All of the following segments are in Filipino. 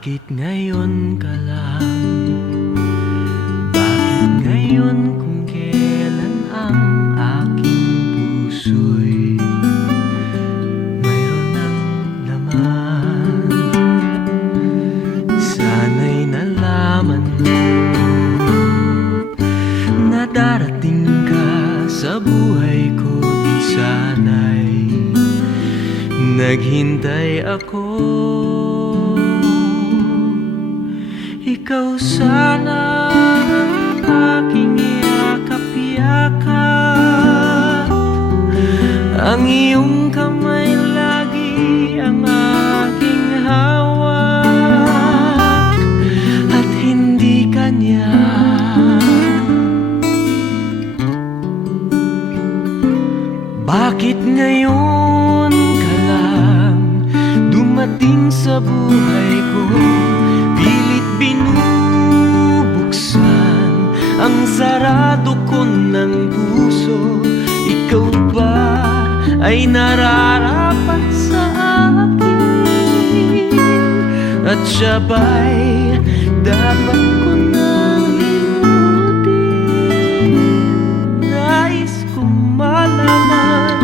Bakit ngayon ka lang? Bakit ngayon kung kailan ang aking puso'y mayroon ng laman? Sana'y nalaman mo na darating ka sa buhay ko. Di sana'y naghintay ako. Ikaw sana ang aking yakap-yakap, ang iyong kamay lagi ang aking hawak, at hindi kanya. Bakit ngayon ka lang dumating sa buhay ko? Pilit binubuksan ang sarado ko ng puso. Ikaw ba ay nararapat sa akin? At siya ba'y dapat ko nang limutin? Nais kong malaman,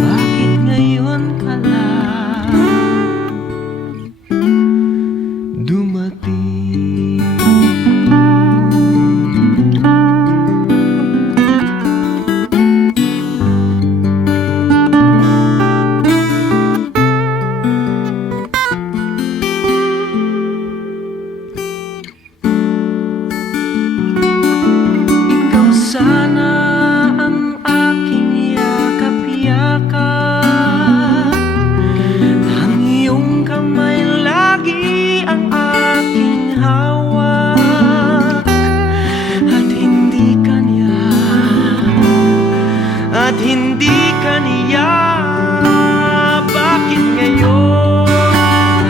bakit ngayon ka lang dumating? Ikaw sana ang aking yakap-yakap, ang iyong kamay lagi ang aking hawak, at hindi kanya, at hindi kanya. Bakit ngayon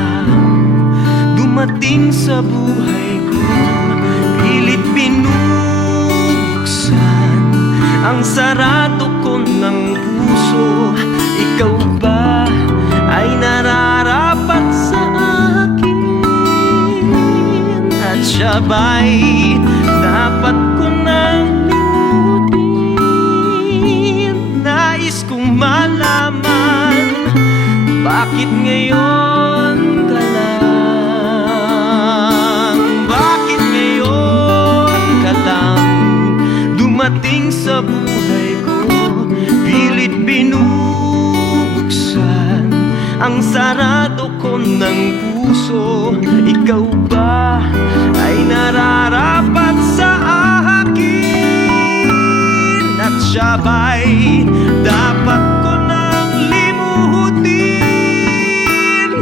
dumating sa buhay ko? Pilit binubuksan ang sarado ko ng puso. Ikaw ba ay nararapat sa akin? At siya ba'y dapat ko nang limutin? Nais kong malaman, bakit ngayon ka lang? Bakit ngayon ka lang dumating sa buhay ko? Pilit binubuksan ang sarado ko ng puso. Ikaw ba ay nararapat sa akin? At siya ba'y dapat ko nang limutin?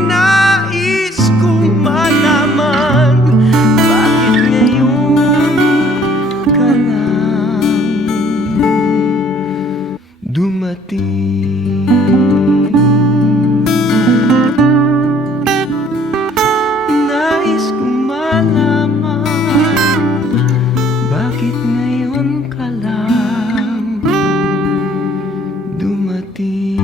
Nais kong malaman, bakit ngayon ka lang dumating? Nais kong malaman, bakit ngayon ka lang dumating?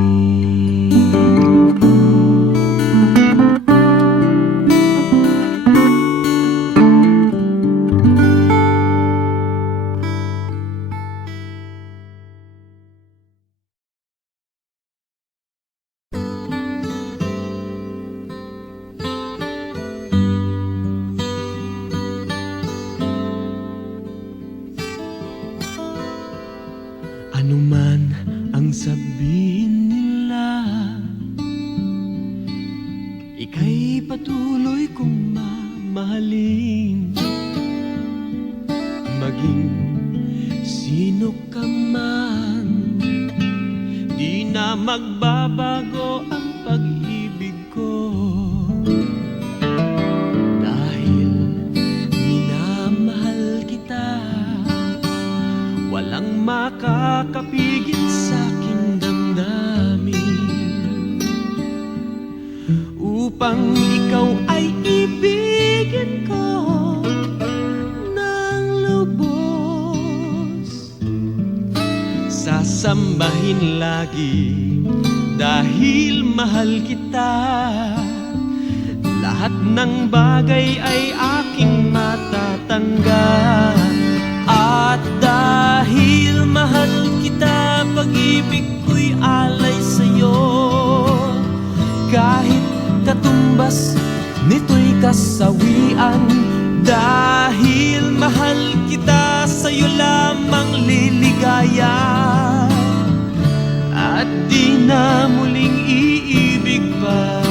Ano man ang sabihin nila, ika'y patuloy kong mamahalin. Maging sino ka man, di na magbabago ang pag-ibig ko. Dahil minamahal kita, walang makakapigil sa'king damdamin. damdamin, upang ikaw ay ibigin ko ng lubos. Sasambahin lagi dahil mahal kita. Lahat ng bagay ay aking matatanggap. At dahil mahal kita, pag-ibig ko'y alay sa'yo. Kahit katumbas nito'y kasawian, dahil mahal kita, sa'yo lamang liligaya. At di na muling iibig pa.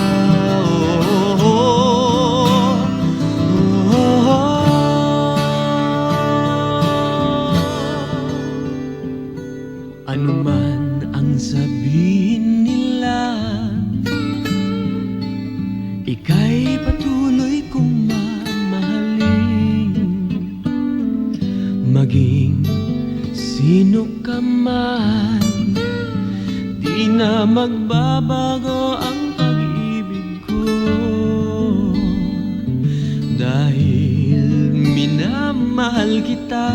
Ano man ang sabihin nila, ika'y patuloy kong mamahalin. Maging sino ka man, di na magbabago ang pag-ibig ko. Dahil minamahal kita,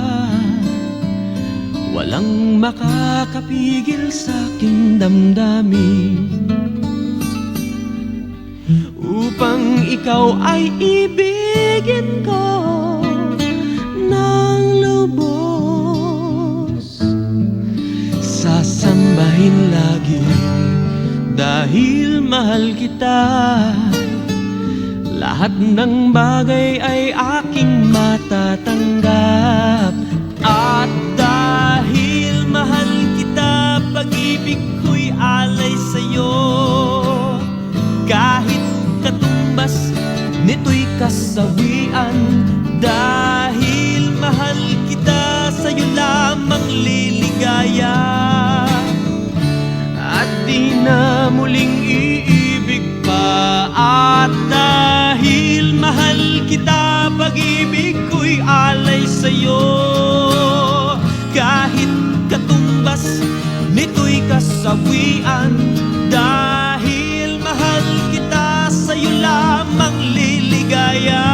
walang makakapigil sa'king damdamin, upang ikaw ay ibigin ko ng lubos. Sasambahin lagi dahil mahal kita. Lahat ng bagay ay aking matatanggap. At dahil mahal kita, pag-ibig ko'y alay sa'yo. Kahit katumbas nito'y kasawian, dahil mahal kita, sa'yo lamang liligaya. At di na muling iibig pa. At dahil mahal kita, pag-ibig ko'y alay sa'yo. Kahit katumbas nito'y kasawian, dahil mahal kita, sa'yo lamang liligaya.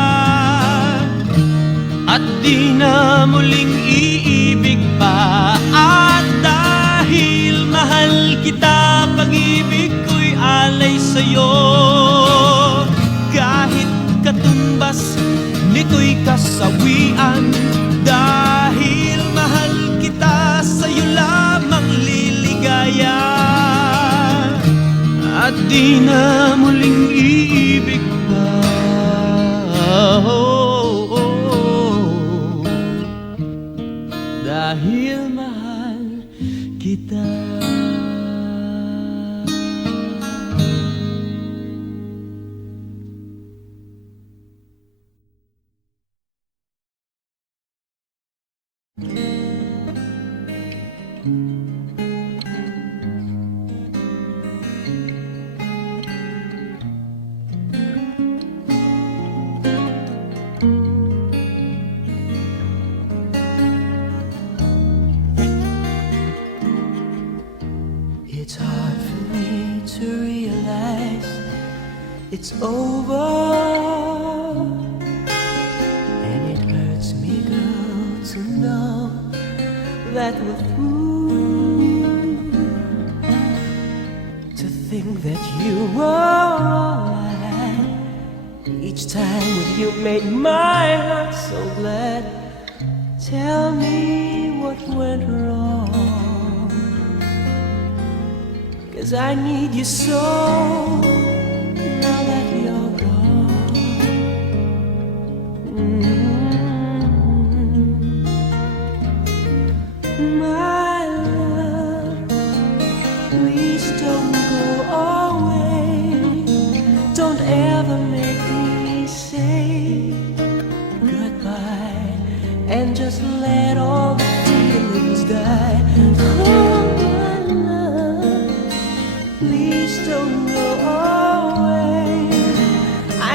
At di na muling iibig pa. At dahil mahal kita, pag-ibig ko'y alay sa'yo. Kahit katumbas nito'y kasawian, dahil mahal kita, sa'yo lamang liligaya. At di na muling iibig pa. Dahil mahal kita. It's hard for me to realize it's over, and it hurts me, girl, to know that we're through. To think that you were alright each time with you made my heart so glad. Tell me what went wrong, 'cause I need you so now that you're gone. My love, please don't go away. Don't ever make me say goodbye and just let all the feelings die. Oh, my love, please don't go away.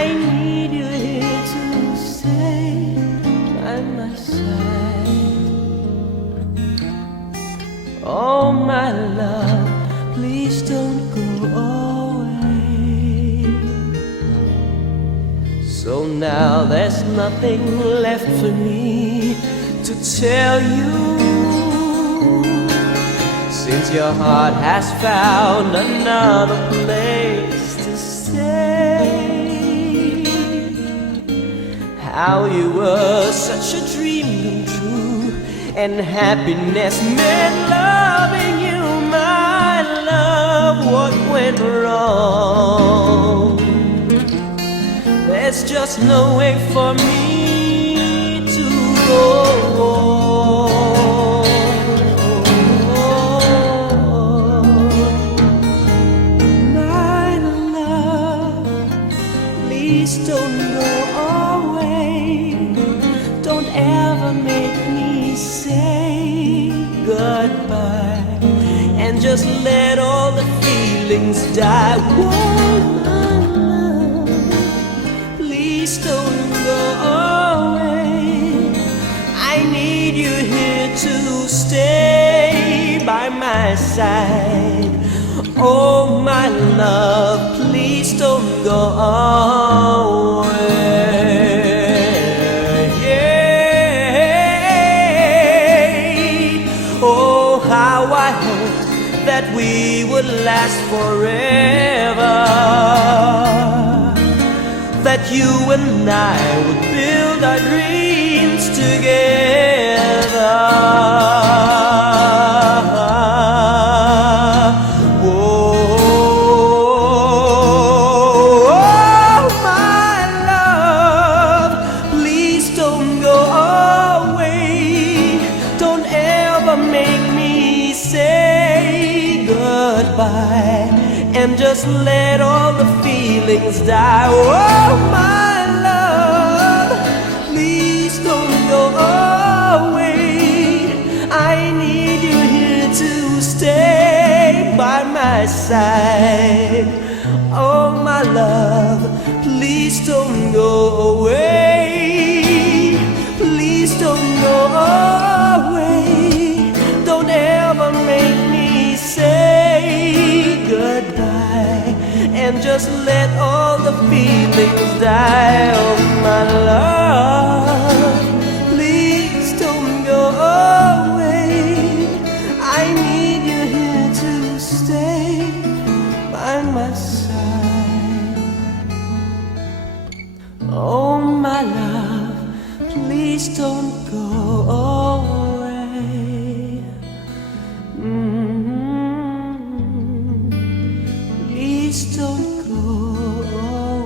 I need you here to stay by my side. Oh, my love, please don't go away. So now there's nothing left for me to tell you, since your heart has found another place to stay. How you were such a dream come true, and happiness meant loving you, my love. What went wrong? There's just no way for me to go on. My love, please don't go away. Don't ever make me say goodbye, and just let all the feelings die. Whoa, my love, please don't go away. I need you here to stay by my side. Oh, my love, please don't go away. Oh, how I hoped that we would last forever, that you and I would build our dreams together. Whoa, oh, my love, please don't go away. Don't ever make me say goodbye, and just let all the feelings die. Oh, my love, please don't go away. I need you here to stay by my side. Oh, my love, please don't go away. Please don't go away. Don't ever make me say goodbye, and just let all the feelings die. Oh, my love, please don't go away. I need you here to stay by my side. Oh, my love, please don't go away. Please don't go away.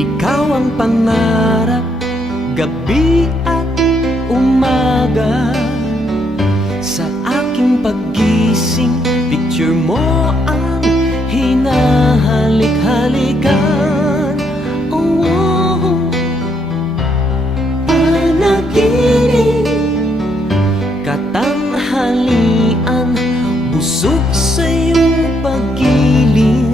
Ikaw ang pangarap, gabi at umaga. Sa aking paggising, picture mo ang hinahalik-halikan. Oh, oh, panaginip, katanghalian, busog sa iyong pagkiling.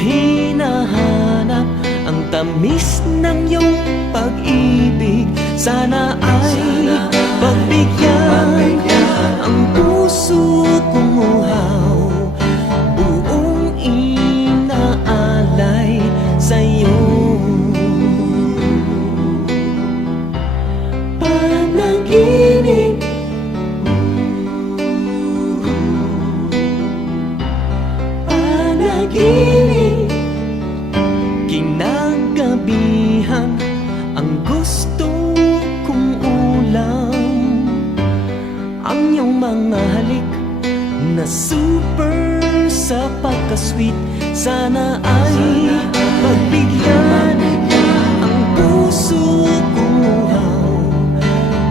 Hinahanap ang tamis ng iyong pag-ibig. Sana ay pagbigyan ang puso kong uhaw, buong inaalay sa'yo. Panaginip, panaginip, kinagabihan ang gusto kong ulam. Ang iyong mga halik na super sa pagka-sweet. Sana ay pagbigyan ang puso kong uhaw,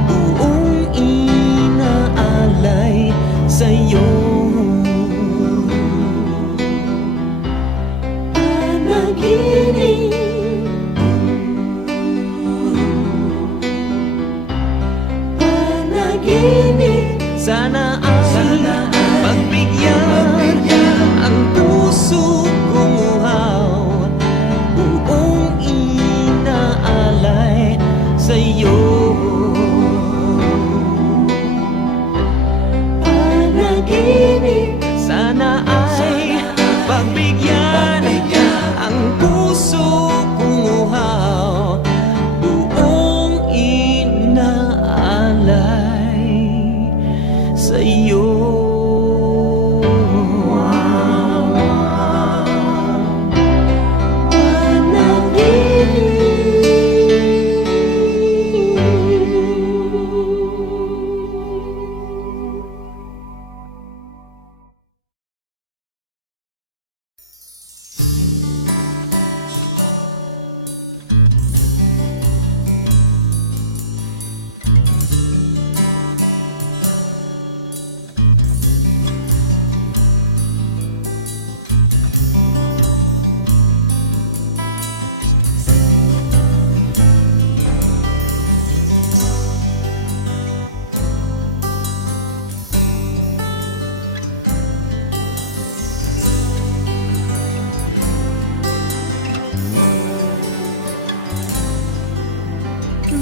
buong inaalay sa'yo. Panaginip, panaginip, sana ay pagbigyan ang puso kong uhaw, buong inaalay sa'yo. Panaginip, sana ay pagbigyan ang puso kong uhaw, buong inaalay sa'yo.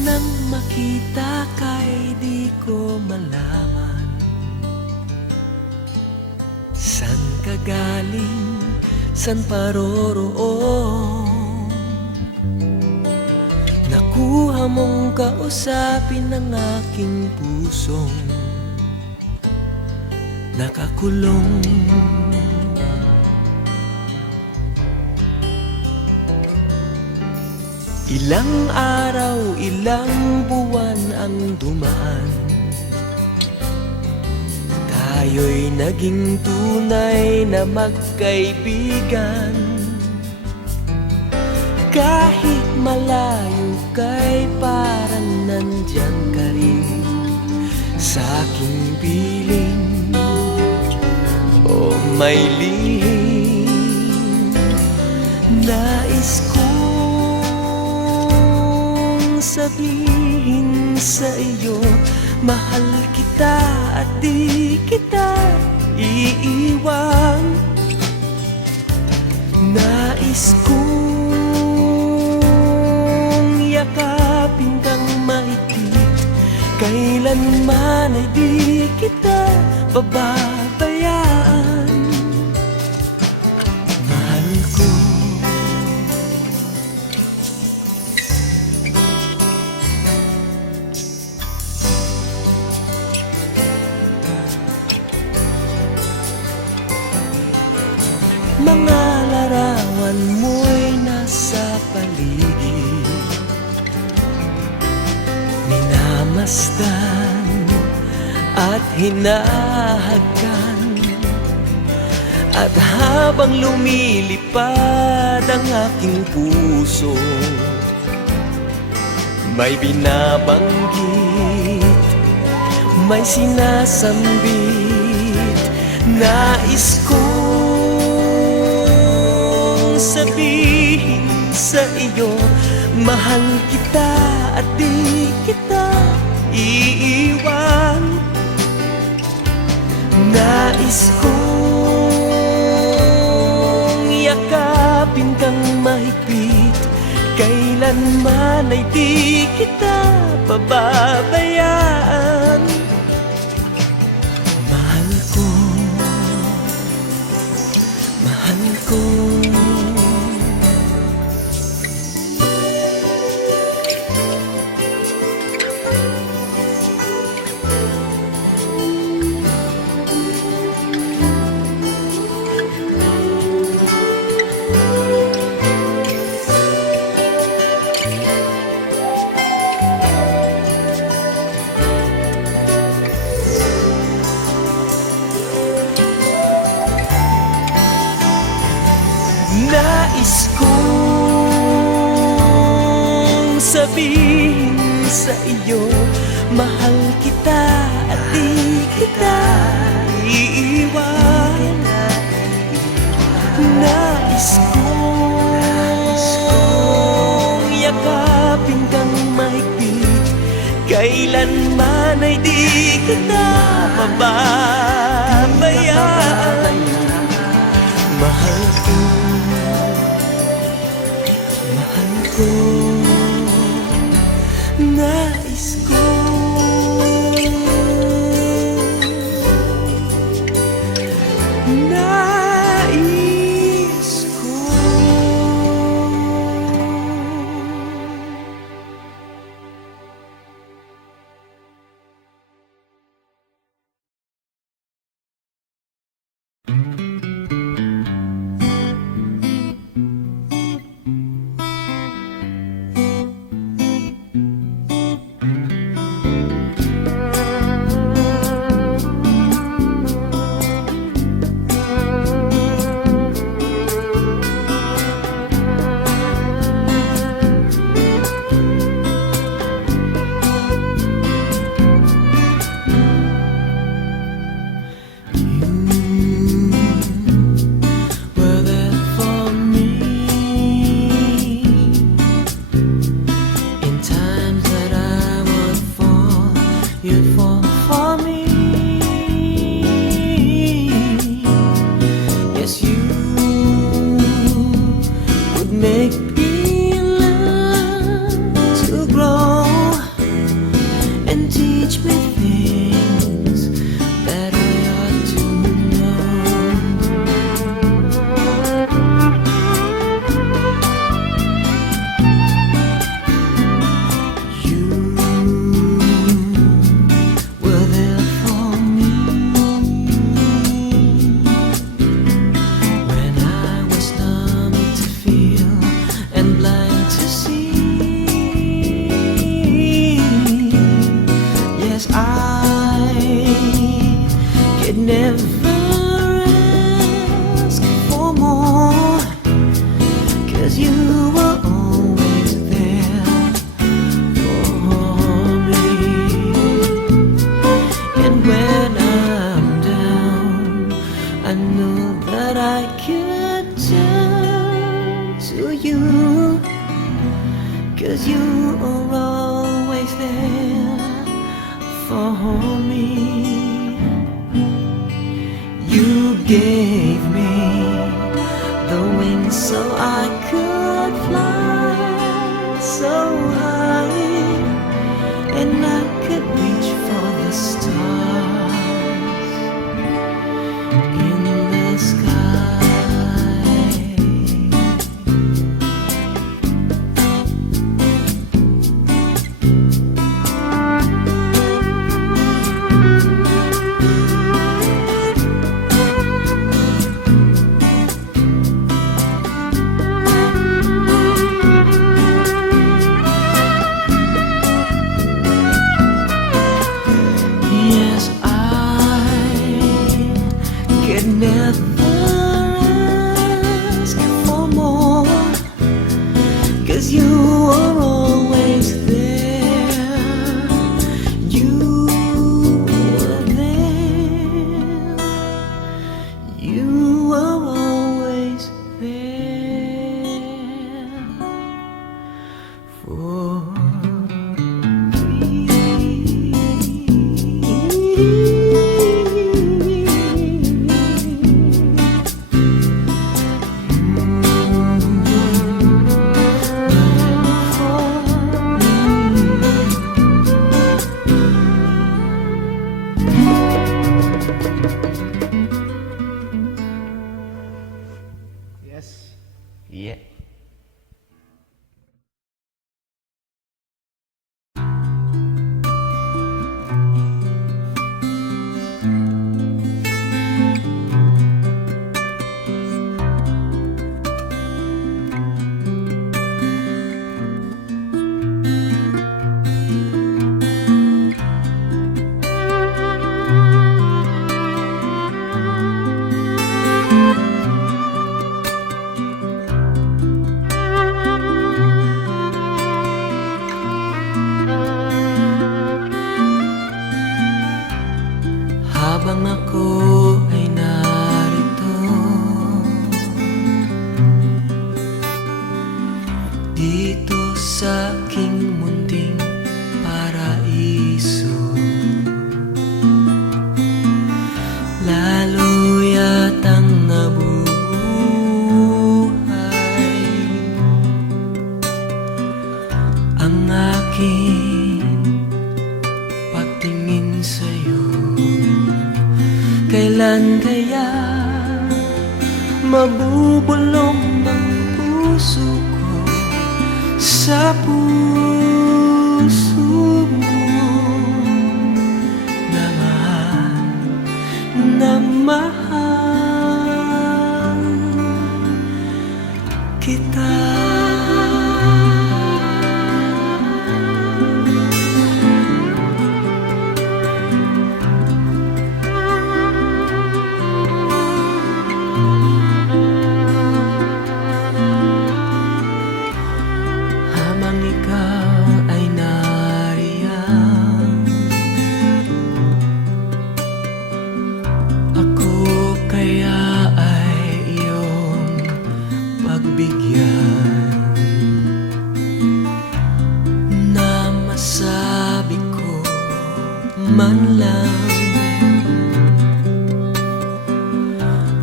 Nang makita ka'y di ko malaman san ka galing, san paroroon. Nakuha mong kausapin ang aking pusong nakakulong. Ilang araw, ilang buwan ang dumaan, tayo'y naging tunay na magkaibigan. Kahit malayo ka'y parang nandyan ka rin sa aking piling. O may lihim nais kong sabihin sa iyo, mahal kita at di kita iiwan. Nais kong yakapin kang mahigpit, kailanman ay di kita pababayaan. Mahal ko, mga larawan mo'y nasa paligid, minamasdan at hinahagkan. At habang lumilipad ang aking puso, may binabanggit, may sinasambit. Nais kong sabihin sa iyo, mahal kita at di kita iiwan. Nais kong yakapin kang mahigpit, kailanman ay di kita pababayaan. Mahal ko, mahal ko. Nais kong sabihin sa iyo, mahal kita at di kita iiwan. Nais kong yakapin kang mahigpit, kailanman ay di kita pababayaan. Mahal ko, mahal ko, nais ko. Nais ko. Were there for me in times that I would fall, you'd fall for me. Yes, you would make me learn to grow and teach me things that I ought to know. You were there for me when I was numb to feel and blind to see. Yes, I could never ask for more, 'cause you were always there for me. And when I'm down, I know that I could turn to you, 'cause you are always there for me. You gave me the wings so I could fly so high, and I could reach for the stars in the sky. Yes, I could never ask for more, 'cause you are always there. You were there. You are always there for Yes. Yeah. kaya mabubulong ang puso ko sa puso mo na mahal kita. Habang ikaw ay nariyan, ako kaya ay iyong pagbigyan na masabi ko man lang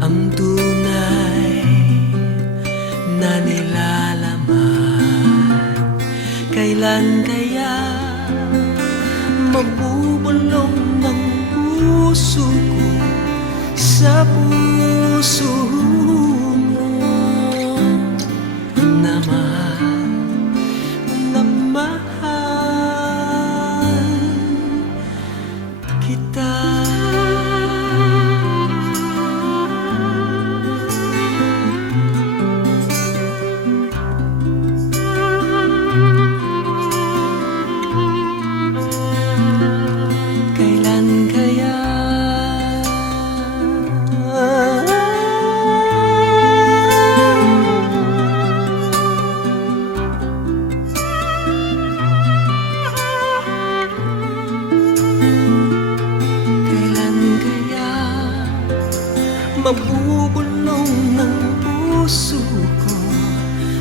ang tunay na nilalaman. Kailan kaya mabubulong ang puso ko sa puso mo na mahal kita. Kailan kaya kailan kaya mabubulong ng puso ko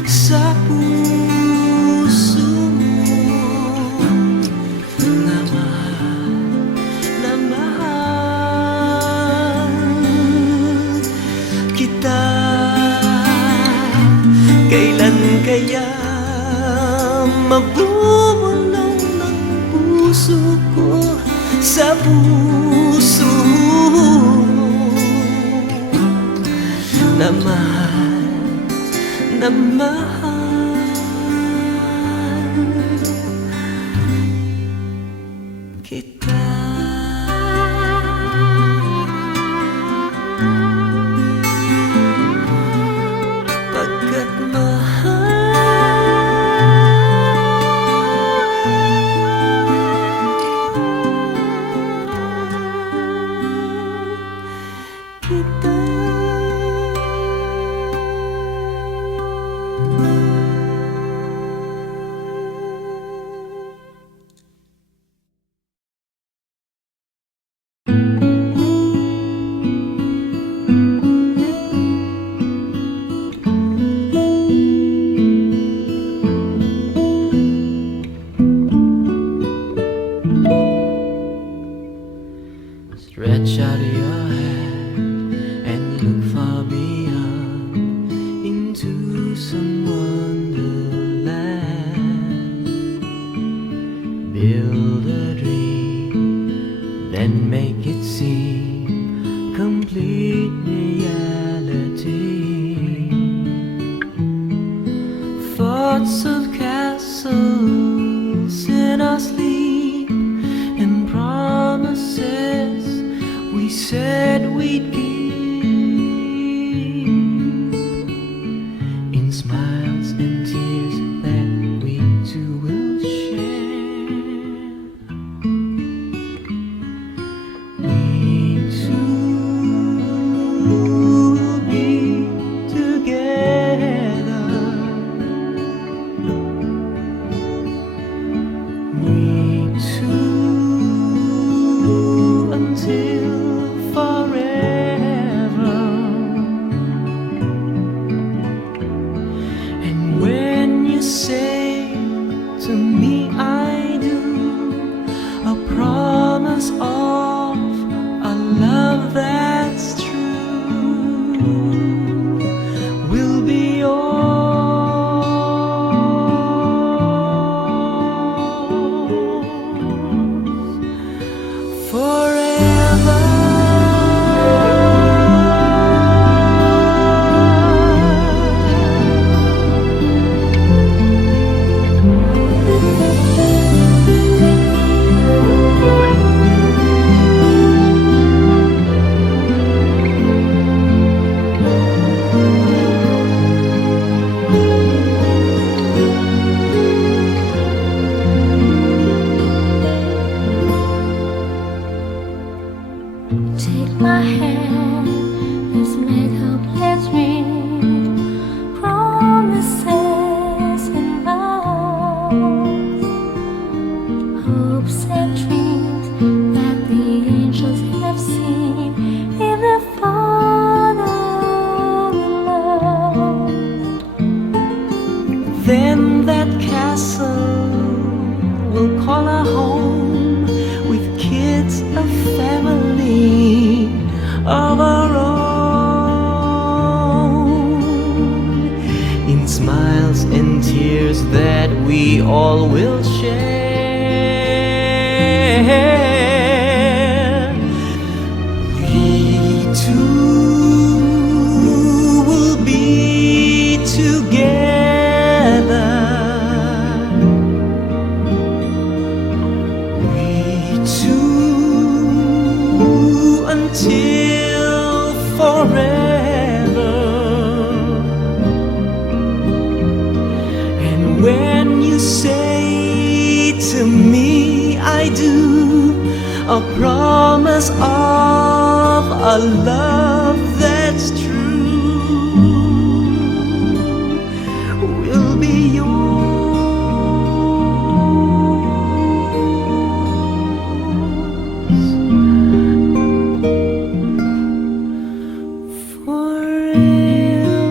sa puso mo na mahal kita. Kailan kaya mabubulong ng puso ko sa puso mo na mahal kita. Pagkat mahal kita. we all will share. We two will be together. We two until forever. And when you say to me I do, a promise of a love that's true will be yours forever.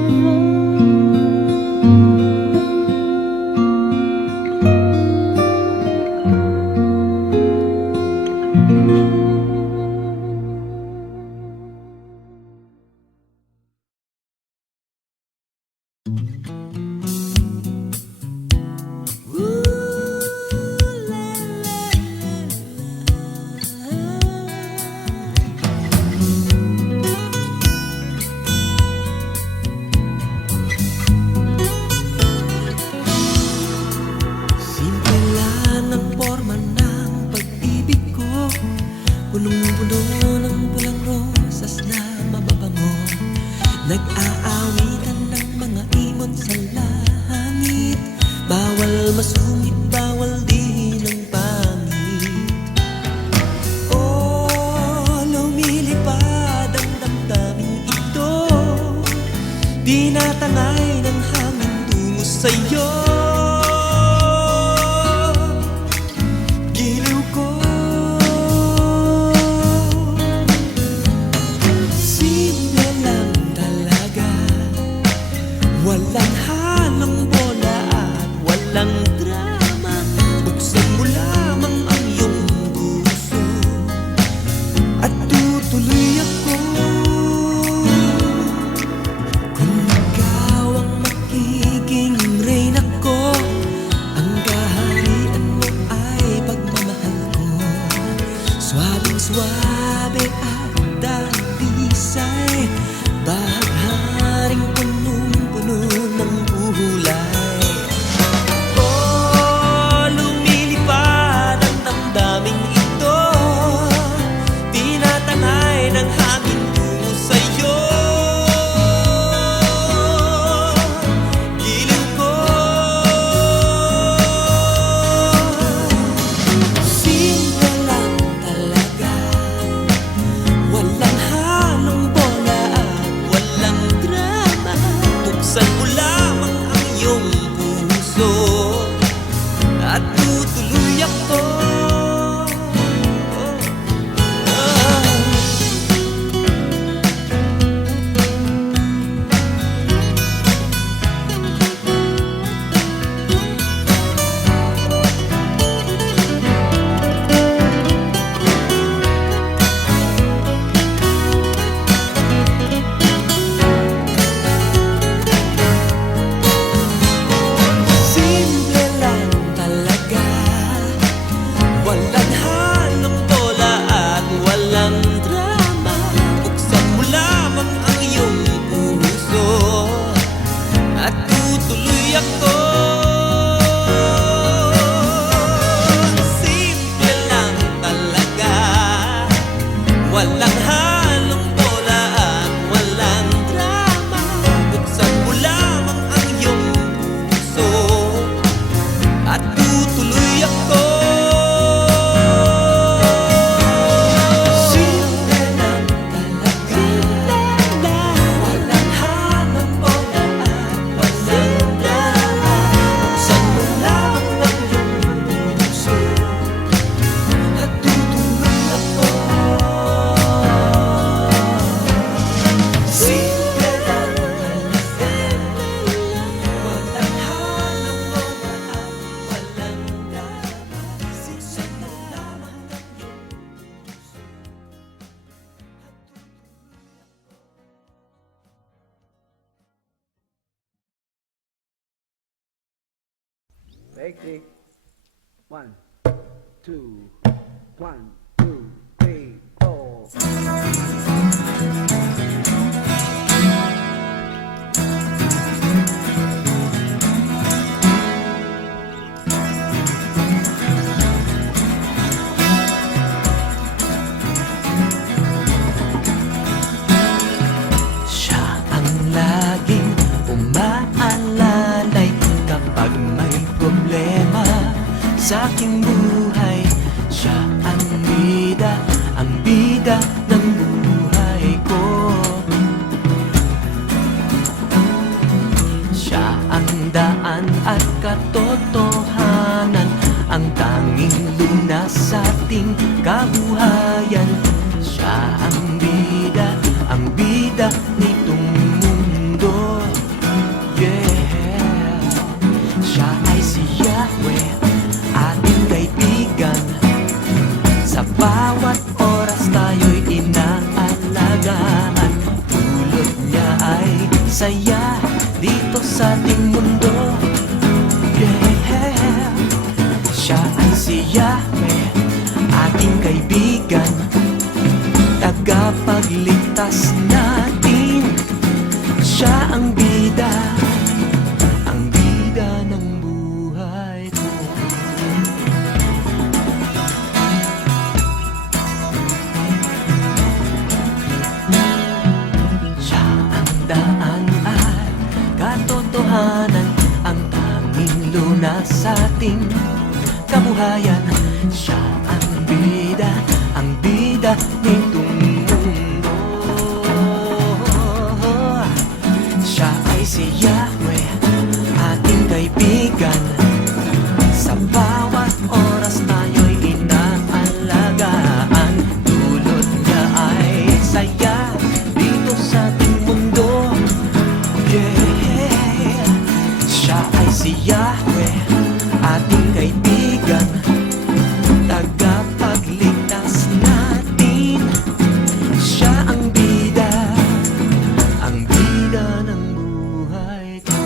Simple lang ang forma ng pag-ibig ko, punong-puno ng pulang rosas na mababango. Nag-aawitan ng mga ibon sa langit, bawal masungit, bawal din ang pangit. Oh, lumilipad ang damdaming ito, dinatangay ng hangin tungo sa'yo. Giliw ko, simple lang talaga, walang halong bola at walang drama. Buksan mo lamang ang iyong puso at tutuloy ako. Kung ikaw ang magiging reyna ko, ang kaharian mo ay pagmamahal ko. Suabing-suabe at dalisay, bahagharing punong-puno ng kulay. Oh, lumilipad ang damdaming ito, tinatangay ng hangin tungo sa'yo. Giliw ko, simple lang talaga, walang halong bola at walang drama. Buksan mo lamang ang iyong puso at tutuloy ako. Simple lang talaga, walang halong bola at walang drama. Buksan mo lamang ang iyong puso at tutuloy ako. Simple lang talaga, walang halong bola at walang drama. Buksan mo lamang ang iyong puso at tutuloy ako. Simple lang talaga, walang halong bola at walang drama. Take three. 1, 2, 1, 2, 3, 4. Siya ang laging umaalalay kapag may problema sa aking buhay. Siya ang bida ng buhay ko. Siya ang daan at katotohanan, ang tanging lunas sa ating kabuhayan. Siya ang bida nitong mundo. Yeah. Siya ay si Yahweh, ating kaibigan. Sa bawat oras tayo'y inaalagaan. Dulot niya ay saya dito sa ating mundo. Yeah. Siya ay si Yahweh, ating kaibigan. Tagapagligtas natin. Siya ang bida ng buhay ko. Siya ang daan at katotohanan, ang tanging lunas sa ating kabuhayan. Siya ang bida nitong mundo. Siya ay si Yahweh, ating kaibigan. Sa bawat oras tayo'y inaalagaan. Dulot niya ay saya dito sa ating mundo. Yeah. Siya ay si Yahweh, ating kaibigan. Tagapagligtas natin. Siya ang bida ng buhay ko.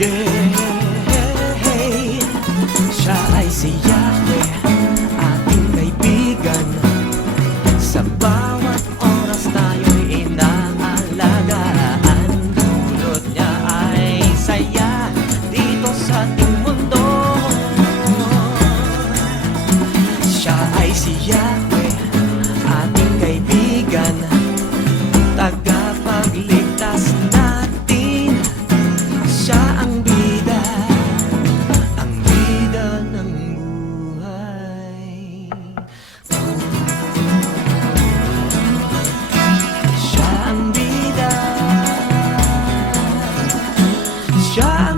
Yeah. Siya ay si Yahweh, ating kaibigan. Sa bawat oras tayo'y inaalagaan. Dulot niya ay saya dito sa ating mundo. Siya ay si Yahweh, ating kaibigan. Tagapagligtas natin. Siya ang bida ng buhay. Siya ang bida. Siya